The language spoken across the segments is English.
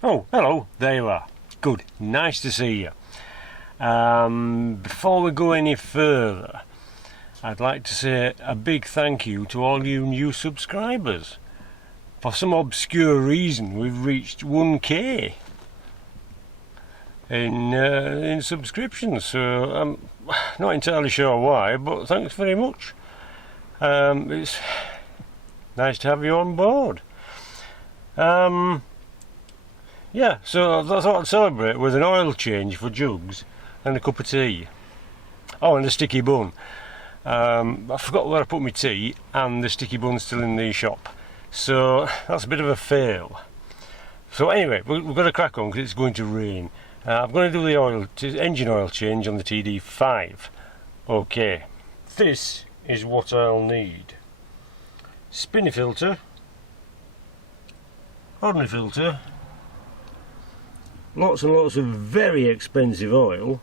Oh, hello, there you are. Good, nice to see you. Before we go any further, I'd like to say a big thank you to all you new subscribers. For some obscure reason, we've reached 1K in subscriptions, so I'm not entirely sure why, but thanks very much. It's nice to have you on board. Yeah, so I thought I'd celebrate with an oil change for Jugs and a cup of tea. Oh, and a sticky bun. I forgot where I put my tea, and the sticky bun's still in the shop. So that's a bit of a fail. So anyway, we've got to crack on because it's going to rain. I'm going to do the engine oil change on the TD5. Okay, this is what I'll need. Spinny filter, ordinary filter, lots and lots of very expensive oil,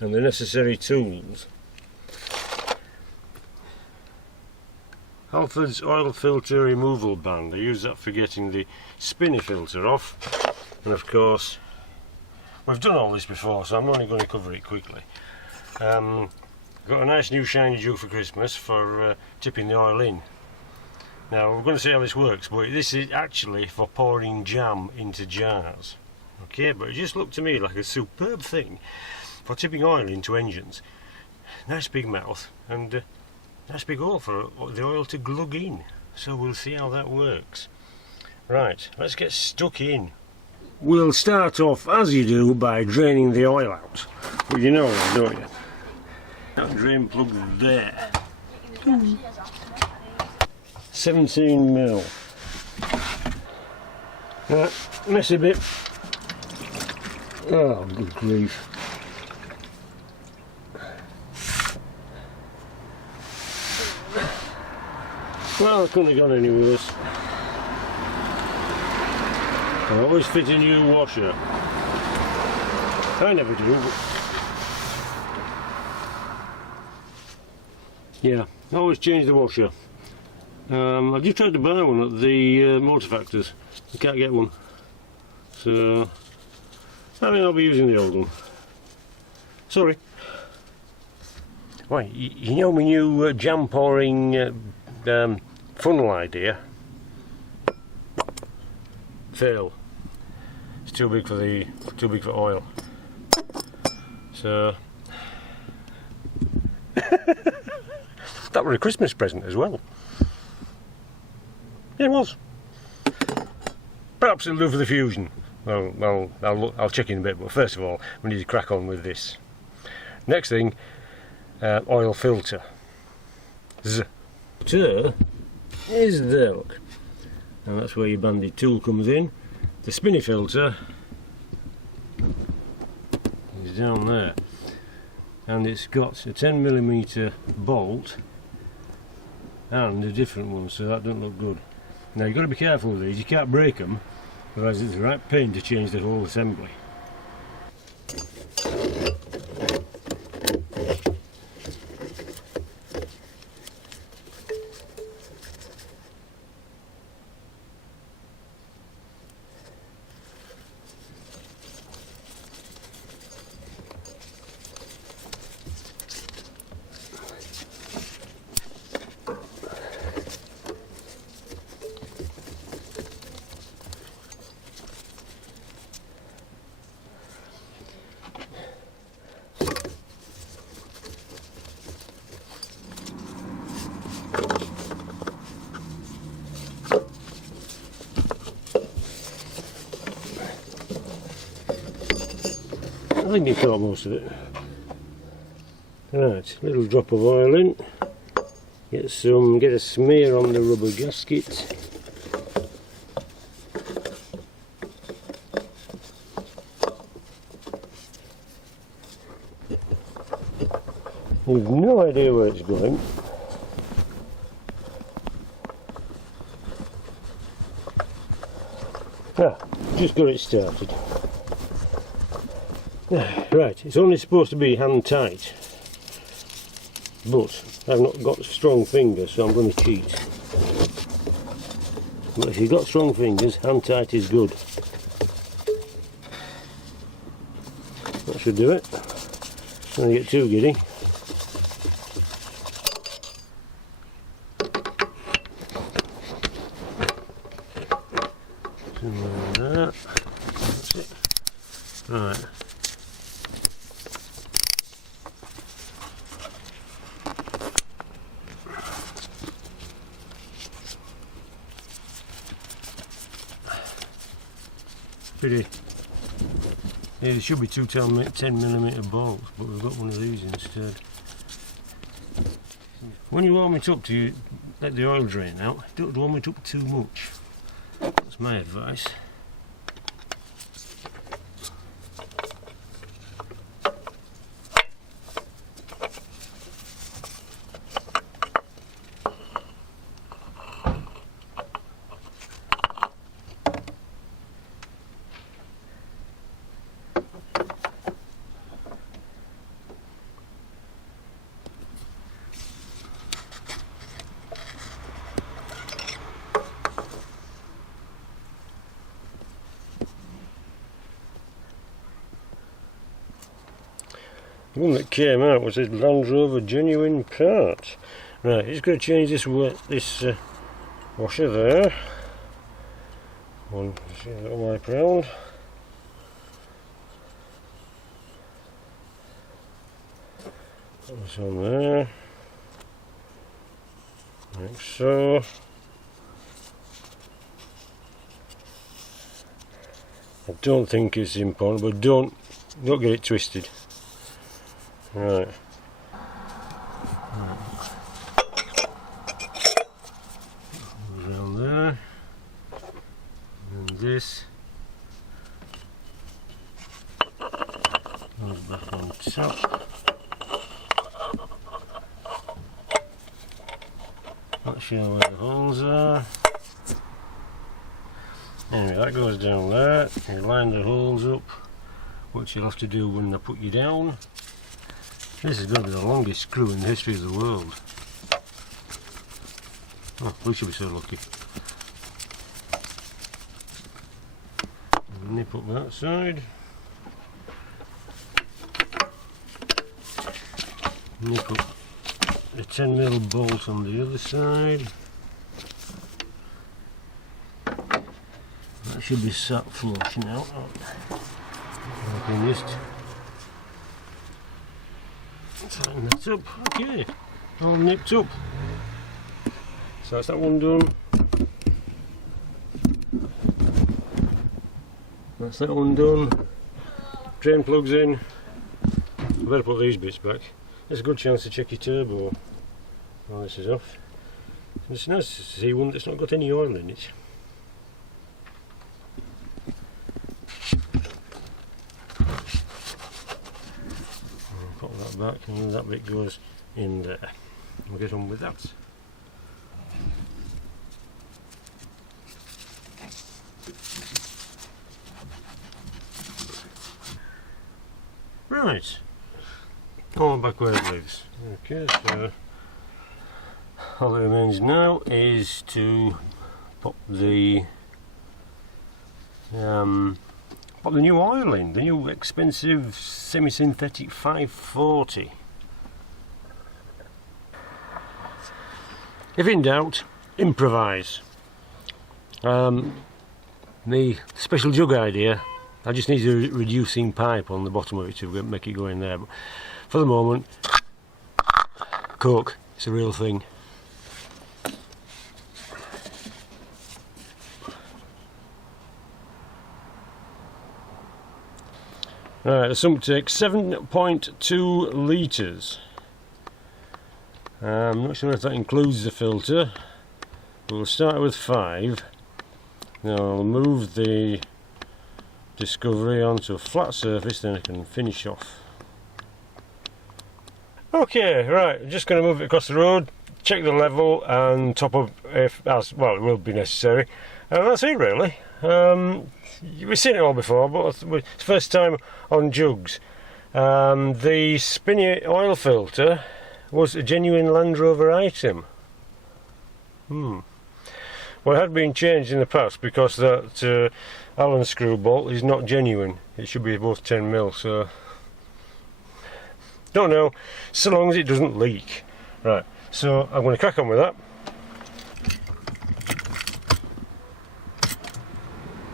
and the necessary tools. Halford's oil filter removal band. I use that for getting the spinny filter off, and of course we've done all this before, so I'm only going to cover it quickly. Got a nice new shiny jug for Christmas for tipping the oil in. Now we're going to see how this works, but this is actually for pouring jam into jars. Okay, but it just looked to me like a superb thing for tipping oil into engines. Nice big mouth and nice big hole for the oil to glug in. So we'll see how that works. Right, let's get stuck in. We'll start off, as you do, by draining the oil out. Well, you know that, don't you? That drain plug there. 17mm. Right, messy bit. Oh, good grief. Well, I couldn't have gone any worse. I always fit a new washer. I never do, but yeah, I always change the washer. I just tried to buy one at the motor factors. You can't get one. So I mean, I'll be using the old one. Sorry. Right, you know my new jam pouring funnel idea? Fail. It's too big for oil. So that was a Christmas present as well. Yeah, it was. Perhaps it'll do for the fusion. Well, I'll check in a bit, but first of all, we need to crack on with this. Next thing, oil filter. Filter is there, look. And that's where your banded tool comes in. The spinny filter is down there. And it's got a 10mm bolt and a different one, so that doesn't look good. Now you've got to be careful with these, you can't break them. Otherwise it's the right pain to change the whole assembly. I think you caught most of it. Right, little drop of oil in. Get a smear on the rubber gasket. We've no idea where it's going. Just got it started. Right, it's only supposed to be hand tight, but I've not got strong fingers, so I'm going to cheat. But if you've got strong fingers, hand tight is good. should do it. Don't get too giddy. Somewhere like that. That's it. Right. Pretty. Yeah, there should be two 10mm bolts, but we've got one of these instead. When you warm it up, to let the oil drain out. Don't warm it up too much. That's my advice. The one that came out was this Land Rover genuine part. Right, just going to change this washer there. One little wipe round. Put this on there. Like so. I don't think it's important, but don't get it twisted. Right. Around there. And this goes back on top. Not sure where the holes are. Anyway, that goes down there. You line the holes up, which you'll have to do when they put you down. This is going to be the longest screw in the history of the world. Oh, we should be so lucky. Nip up that side. Nip up a 10mm bolt on the other side. That should be sat flush now. I can just tighten that up. Okay, all nipped up. So that's that one done. That's that one done. Drain plugs in. I better put these bits back. There's a good chance to check your turbo while this is off. It's nice to see one that's not got any oil in it. Put that back and that bit goes in there. We'll get on with that. Right, all back where it lives. Okay, so all that remains now is to pop the new oil in, the new expensive semi-synthetic 540. If in doubt, improvise. The special jug idea, I just need a reducing pipe on the bottom of it to make it go in there. But for the moment, Coke, it's a real thing. Alright, the sump takes 7.2 litres. I'm not sure if that includes the filter. We'll start with 5. Then I'll move the Discovery onto a flat surface, then I can finish off. Okay, right, I'm just going to move it across the road, check the level and top up if, as well, it will be necessary. And that's it really. We've seen it all before, but it's the first time on Jugs. The spinny oil filter was a genuine Land Rover item. Well, it had been changed in the past because that Allen screw bolt is not genuine. It should be both 10mm, so Don't know, so long as it doesn't leak. Right, so I'm going to crack on with that.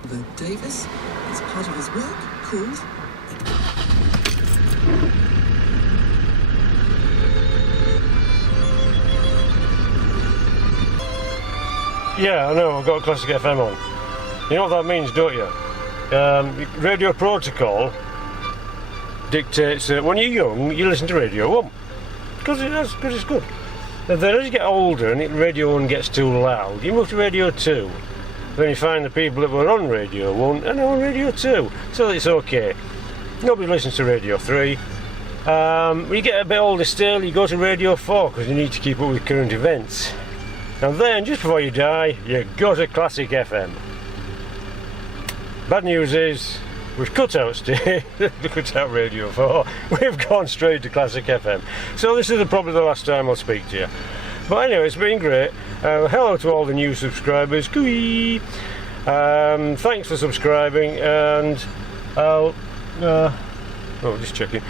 Although Davis, as part of his work, called... Yeah, I know, I've got Classic FM on. You know what that means, don't you? Radio protocol dictates that when you're young, you listen to Radio 1. Because it's good. And then as you get older and Radio 1 gets too loud, you move to Radio 2. Then you find the people that were on Radio 1 and on Radio 2. So it's okay. Nobody listens to Radio 3. When you get a bit older still, you go to Radio 4 because you need to keep up with current events. And then, just before you die, you go to Classic FM. Bad news is, we've cut out Radio 4, we've gone straight to Classic FM. So this is probably the last time I'll speak to you. But anyway, it's been great. Hello to all the new subscribers. Cooey! Thanks for subscribing, and I'll... just checking.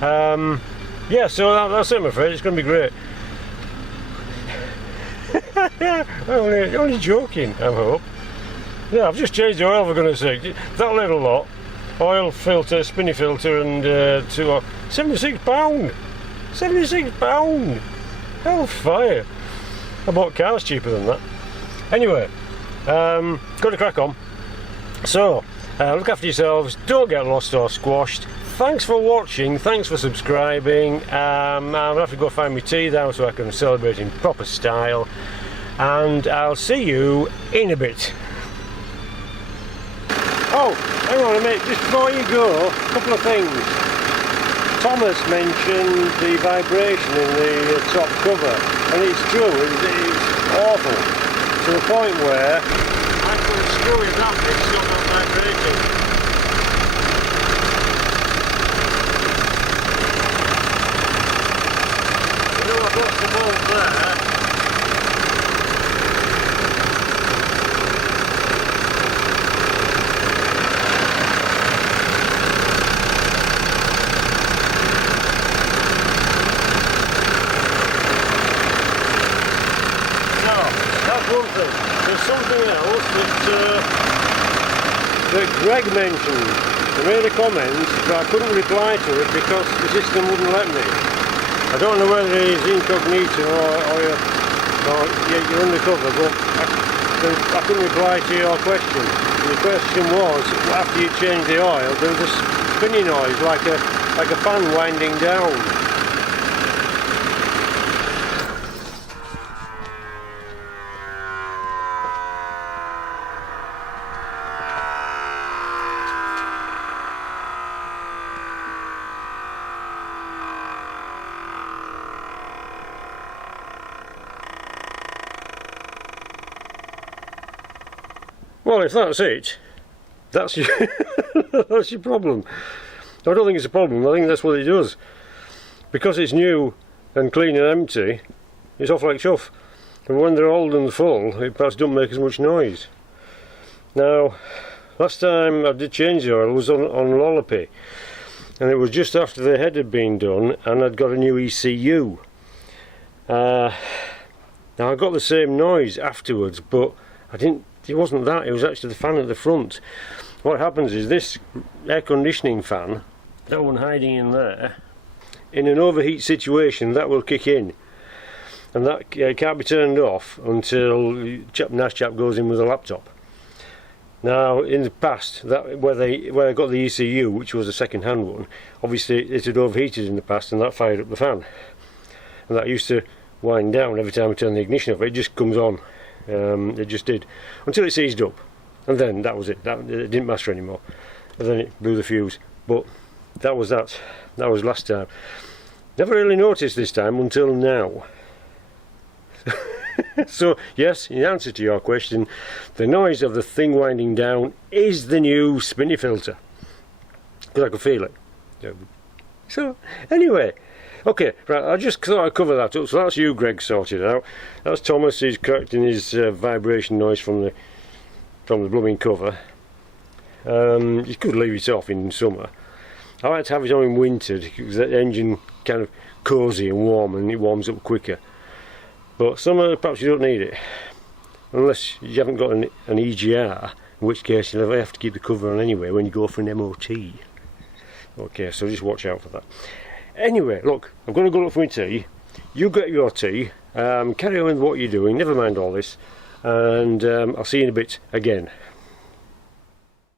Yeah, so that's it, I'm afraid. It's going to be great. only joking, I hope. Yeah, I've just changed the oil, for goodness sake. That little lot. Oil filter, spinny filter, and £76. £76! Hellfire! I bought cars cheaper than that. Anyway, got to crack on. So, look after yourselves, don't get lost or squashed. Thanks for watching, thanks for subscribing. I'll have to go find my tea now so I can celebrate in proper style. And I'll see you in a bit. Oh, hang on a minute, just before you go, a couple of things. Thomas mentioned the vibration in the top cover, and it's true, it's awful. To the point where I couldn't screw it that bit, it's not vibrating. You know, I've got the bolt there. There's something else that Greg mentioned. He made a comment, but I couldn't reply to it because the system wouldn't let me. I don't know whether he's incognito or you're undercover, but I couldn't reply to your question. And the question was, after you changed the oil, there was a spinning noise like a fan winding down. Well, if that's it, that's your, that's your problem. I don't think it's a problem, I think that's what it does. Because it's new and clean and empty, it's off like chuff. And when they're old and full, it perhaps don't make as much noise. Now, last time I did change the oil was on Lollopy. And it was just after the head had been done and I'd got a new ECU. Now I got the same noise afterwards, but it wasn't that, it was actually the fan at the front. What happens is this air conditioning fan, that one hiding in there, in an overheat situation that will kick in. And that can't be turned off until Nash chap goes in with a laptop. Now in the past, where I got the ECU, which was a second-hand one, obviously it had overheated in the past and that fired up the fan. And that used to wind down every time I turn the ignition off, it just comes on. It just did, until it seized up, and then that was it. It didn't matter anymore, and then it blew the fuse. But that was last time. Never really noticed this time until now. So yes, in answer to your question, the noise of the thing winding down is the new spinny filter, because I could feel it. So anyway, okay, right, I just thought I'd cover that up. So that's you, Greg, sorted out. That's Thomas, he's correcting his vibration noise from the blooming cover. You could leave it off in summer. I like to have it on in winter because the engine kind of cosy and warm and it warms up quicker. But summer, perhaps you don't need it. Unless you haven't got an EGR, in which case you'll have to keep the cover on anyway when you go for an MOT. Okay, so just watch out for that. Anyway, look, I'm going to go look for my tea. You get your tea, carry on with what you're doing, never mind all this, and I'll see you in a bit again.